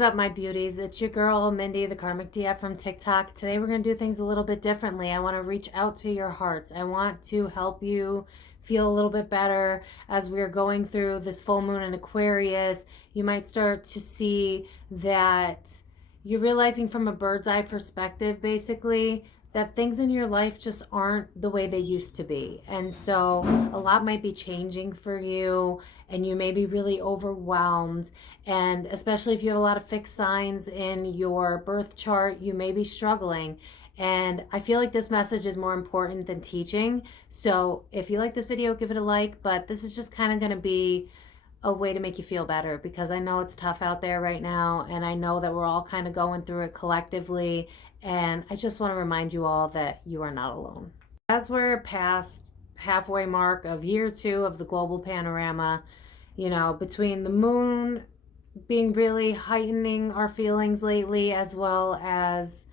What's up, my beauties? It's your girl, Mindy, the Karmic DF from TikTok. Today we're going to do things a little bit differently. I want to reach out to your hearts. I want to help you feel a little bit better as we're going through this full moon in Aquarius. You might start to see that you're realizing from a bird's eye perspective, basically, that things in your life just aren't the way they used to be. And so a lot might be changing for you, and you may be really overwhelmed. And especially if you have a lot of fixed signs in your birth chart, you may be struggling. And I feel like this message is more important than teaching. So if you like this video, give it a like. But this is just kind of going to be a way to make you feel better, because I know it's tough out there right now, and I know that we're all kind of going through it collectively, and I just want to remind you all that you are not alone. As we're past halfway mark of year 2 of the global panorama, you know, between the moon being really heightening our feelings lately, as well as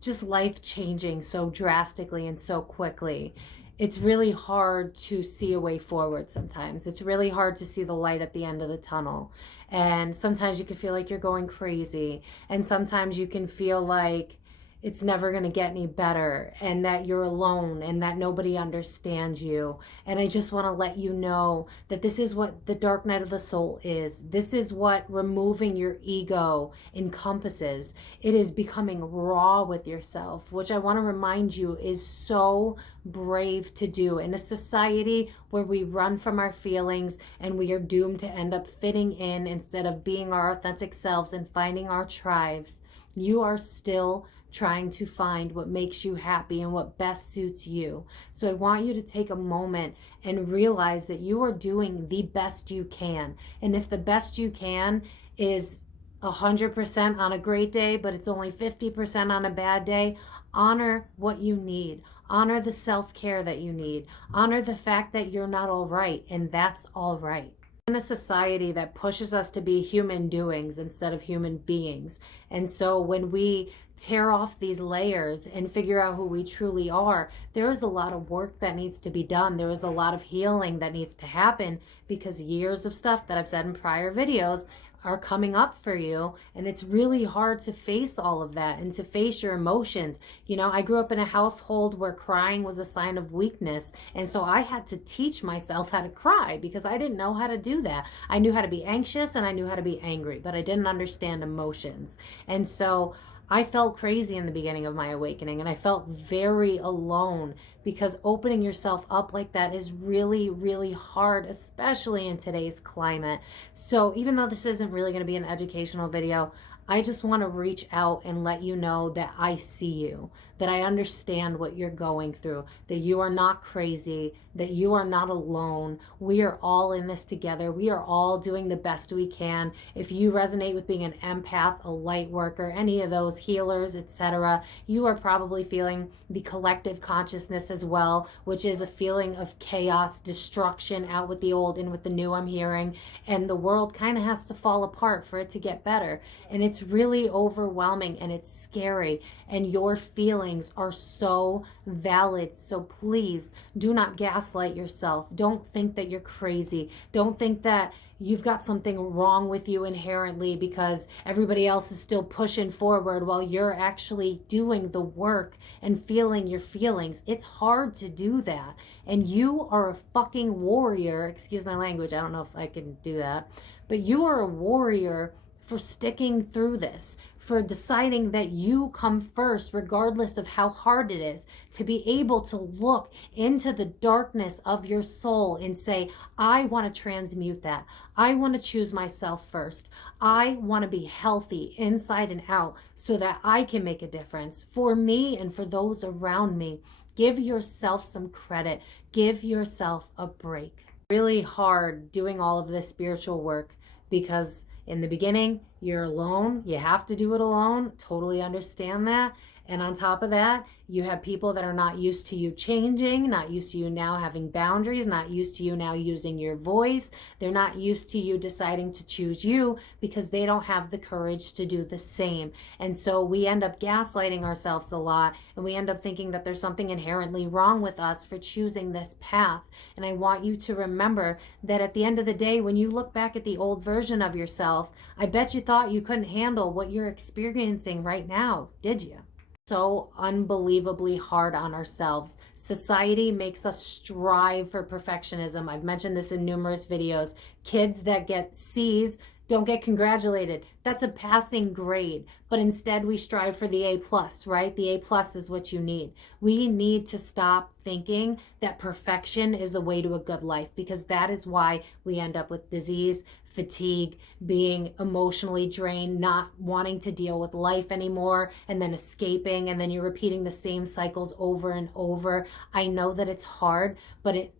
just life changing so drastically and so quickly, it's really hard to see a way forward sometimes. It's really hard to see the light at the end of the tunnel. And sometimes you can feel like you're going crazy. And sometimes you can feel like it's never going to get any better, and that you're alone, and that nobody understands you. And I just want to let you know that this is what the dark night of the soul is. This is what removing your ego encompasses. It is becoming raw with yourself, which I want to remind you is so brave to do in a society where we run from our feelings and we are doomed to end up fitting in instead of being our authentic selves and finding our tribes. You are still trying to find what makes you happy and what best suits you. So I want you to take a moment and realize that you are doing the best you can. And if the best you can is 100% on a great day, but it's only 50% on a bad day, honor what you need. Honor the self-care that you need. Honor the fact that you're not all right, and that's all right. In a society that pushes us to be human doings instead of human beings. And so when we tear off these layers and figure out who we truly are, there is a lot of work that needs to be done. There is a lot of healing that needs to happen, because years of stuff that I've said in prior videos are coming up for you, and it's really hard to face all of that and to face your emotions. You know, I grew up in a household where crying was a sign of weakness, and so I had to teach myself how to cry because I didn't know how to do that. I knew how to be anxious and I knew how to be angry, but I didn't understand emotions. And so I felt crazy in the beginning of my awakening, and I felt very alone, because opening yourself up like that is really, really hard, especially in today's climate. So even though this isn't really going to be an educational video, I just want to reach out and let you know that I see you, that I understand what you're going through, that you are not crazy, that you are not alone. We are all in this together. We are all doing the best we can. If you resonate with being an empath, a light worker, any of those healers, etc., you are probably feeling the collective consciousness as well, which is a feeling of chaos, destruction, out with the old, in with the new, I'm hearing. And the world kind of has to fall apart for it to get better. And it's really overwhelming and it's scary, and your feelings are so valid. So please do not gaslight yourself. Don't think that you're crazy. Don't think that you've got something wrong with you inherently because everybody else is still pushing forward while you're actually doing the work and feeling your feelings. It's hard to do that, and you are a fucking warrior. Excuse my language, I don't know if I can do that, but you are a warrior for sticking through this, for deciding that you come first regardless of how hard it is, to be able to look into the darkness of your soul and say, I want to transmute that. I want to choose myself first. I want to be healthy inside and out so that I can make a difference for me and for those around me. Give yourself some credit. Give yourself a break. Really hard doing all of this spiritual work, because in the beginning, you're alone. You have to do it alone. Totally understand that. And on top of that, you have people that are not used to you changing, not used to you now having boundaries, not used to you now using your voice. They're not used to you deciding to choose you because they don't have the courage to do the same. And so we end up gaslighting ourselves a lot, and we end up thinking that there's something inherently wrong with us for choosing this path. And I want you to remember that at the end of the day, when you look back at the old version of yourself, I bet you thought you couldn't handle what you're experiencing right now, did you? So unbelievably hard on ourselves. Society makes us strive for perfectionism. I've mentioned this in numerous videos. Kids that get C's don't get congratulated. That's a passing grade. But instead we strive for the A plus, right? The A plus is what you need. We need to stop thinking that perfection is the way to a good life, because that is why we end up with disease, fatigue, being emotionally drained, not wanting to deal with life anymore, and then escaping, and then you're repeating the same cycles over and over. I know that it's hard, but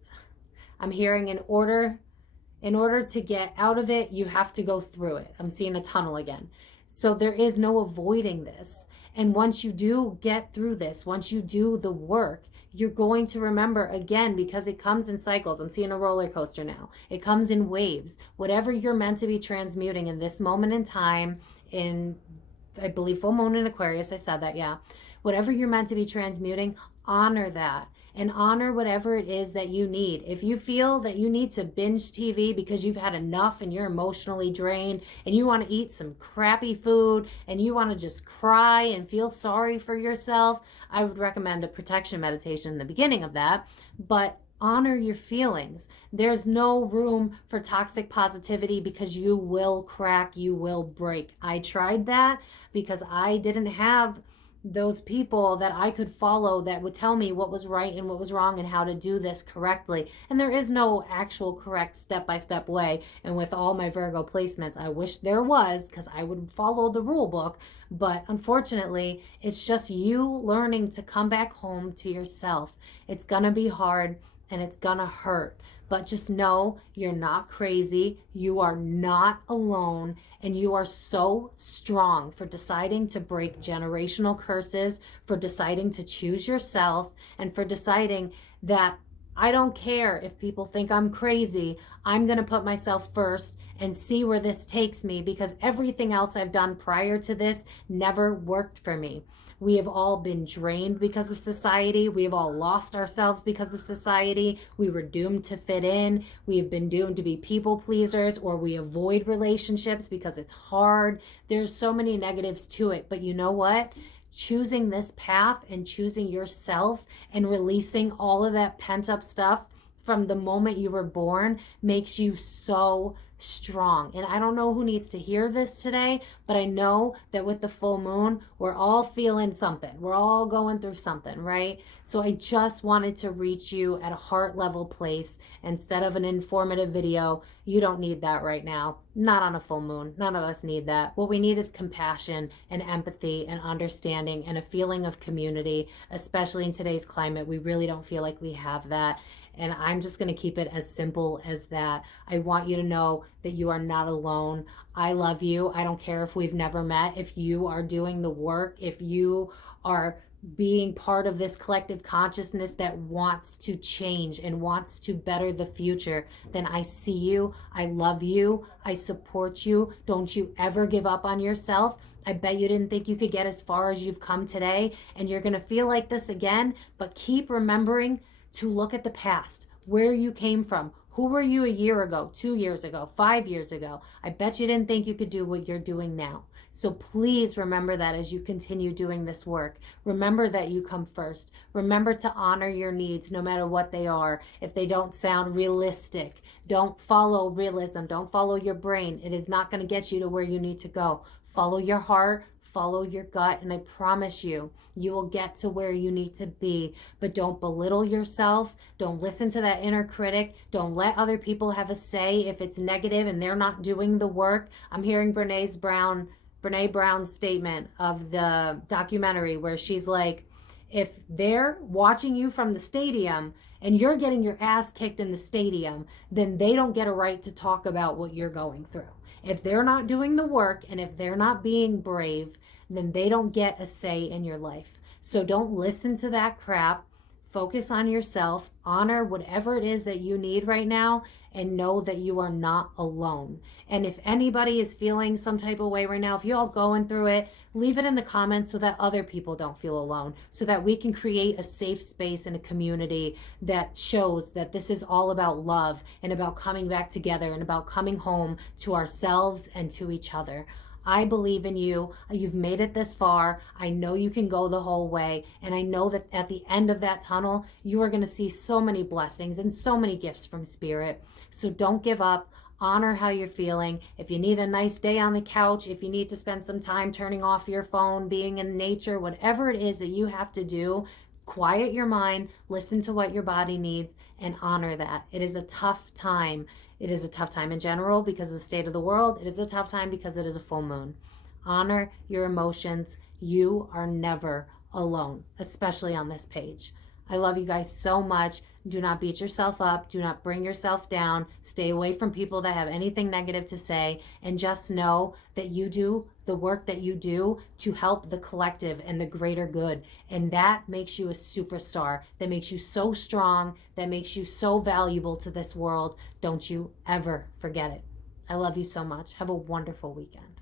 I'm hearing in order to get out of it, you have to go through it. I'm seeing a tunnel again. So there is no avoiding this. And once you do get through this, once you do the work, you're going to remember again, because it comes in cycles. I'm seeing a roller coaster now. It comes in waves. Whatever you're meant to be transmuting in this moment in time, in, I believe, full moon in Aquarius, I said that, yeah. Whatever you're meant to be transmuting, honor that. And honor whatever it is that you need. If you feel that you need to binge TV because you've had enough and you're emotionally drained and you want to eat some crappy food and you want to just cry and feel sorry for yourself, I would recommend a protection meditation in the beginning of that. But honor your feelings. There's no room for toxic positivity, because you will crack, you will break. I tried that because I didn't have those people that I could follow that would tell me what was right and what was wrong and how to do this correctly. And there is no actual correct step-by-step way. And with all my Virgo placements, I wish there was, because I would follow the rule book. But unfortunately, it's just you learning to come back home to yourself. It's gonna be hard and it's gonna hurt. But just know you're not crazy, you are not alone, and you are so strong for deciding to break generational curses, for deciding to choose yourself, and for deciding that I don't care if people think I'm crazy. I'm going to put myself first and see where this takes me, because everything else I've done prior to this never worked for me. We have all been drained because of society. We have all lost ourselves because of society. We were doomed to fit in. We have been doomed to be people pleasers, or we avoid relationships because it's hard. There's so many negatives to it. But you know what? Choosing this path and choosing yourself and releasing all of that pent up stuff from the moment you were born makes you so strong. And I don't know who needs to hear this today, but I know that with the full moon, we're all feeling something. We're all going through something, right? So I just wanted to reach you at a heart level place instead of an informative video. You don't need that right now. Not on a full moon. None of us need that. What we need is compassion and empathy and understanding and a feeling of community, especially in today's climate. We really don't feel like we have that. And I'm just going to keep it as simple as that. I want you to know that you are not alone. I love you. I don't care if we've never met. If you are doing the work, if you are being part of this collective consciousness that wants to change and wants to better the future, then I see you. I love you. I support you. Don't you ever give up on yourself. I bet you didn't think you could get as far as you've come today, and you're going to feel like this again, but keep remembering to look at the past, where you came from. Who were you a year ago, 2 years ago, 5 years ago? I bet you didn't think you could do what you're doing now. So please remember that as you continue doing this work. Remember that you come first. Remember to honor your needs, no matter what they are. If they don't sound realistic, don't follow realism. Don't follow your brain. It is not going to get you to where you need to go. Follow your heart. Follow your gut, and I promise you, you will get to where you need to be. But don't belittle yourself. Don't listen to that inner critic. Don't let other people have a say if it's negative and they're not doing the work. I'm hearing Brene Brown's statement of the documentary where she's like, if they're watching you from the stadium and you're getting your ass kicked in the stadium, then they don't get a right to talk about what you're going through. If they're not doing the work and if they're not being brave, then they don't get a say in your life. So don't listen to that crap. Focus on yourself, honor whatever it is that you need right now, and know that you are not alone. And if anybody is feeling some type of way right now, if you're all going through it, leave it in the comments so that other people don't feel alone, so that we can create a safe space and a community that shows that this is all about love and about coming back together and about coming home to ourselves and to each other. I believe in you. You've made it this far. I know you can go the whole way. And I know that at the end of that tunnel, you are going to see so many blessings and so many gifts from Spirit. So don't give up. Honor how you're feeling. If you need a nice day on the couch, if you need to spend some time turning off your phone, being in nature, whatever it is that you have to do, quiet your mind, listen to what your body needs, and honor that. It is a tough time. It is a tough time in general because of the state of the world. It is a tough time because it is a full moon. Honor your emotions. You are never alone, especially on this page. I love you guys so much. Do not beat yourself up. Do not bring yourself down. Stay away from people that have anything negative to say. And just know that you do the work that you do to help the collective and the greater good. And that makes you a superstar. That makes you so strong. That makes you so valuable to this world. Don't you ever forget it. I love you so much. Have a wonderful weekend.